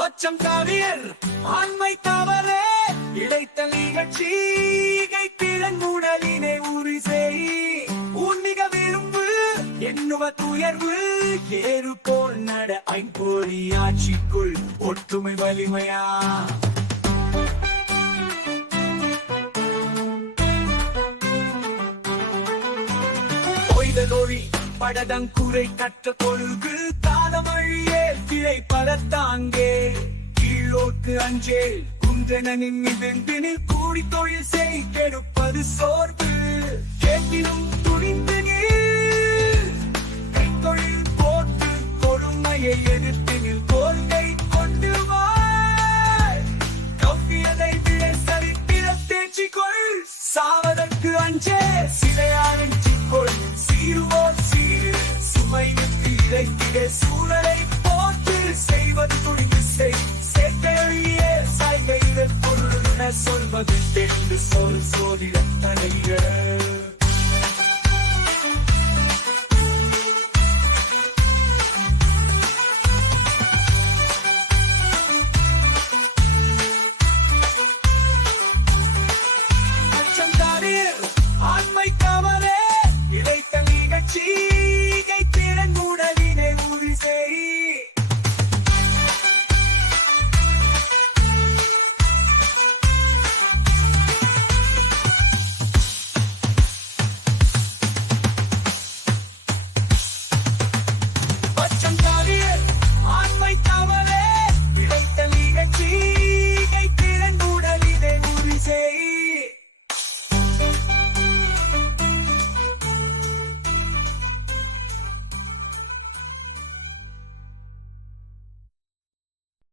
அச்சம் காவியர் ஆண்மை தவறே இழைத்த நிகழ்ச்சி கிழங்குடலினை உரி செய் உன்னிக விரும்பு என்னுவ துயர்வு ஏறு போல் நட ஐம்பொறி ஆட்சிக்குள் ஒற்றுமை வலிமையா பொய்தலொழி படதங்குறை கற்ற கொள்கு காலமழியே கிளை பலத்தாங்கே கீழோக்கு அஞ்சே குன்றனின் வெம்பினில் கூடி தொழில் செய் கெடுப்பது சோர்வு கேட்டினும் துணிந்து கைத்தொழில் போட்டு கொடுமையை எதிர்த்தினில் கோர்கை கொண்டு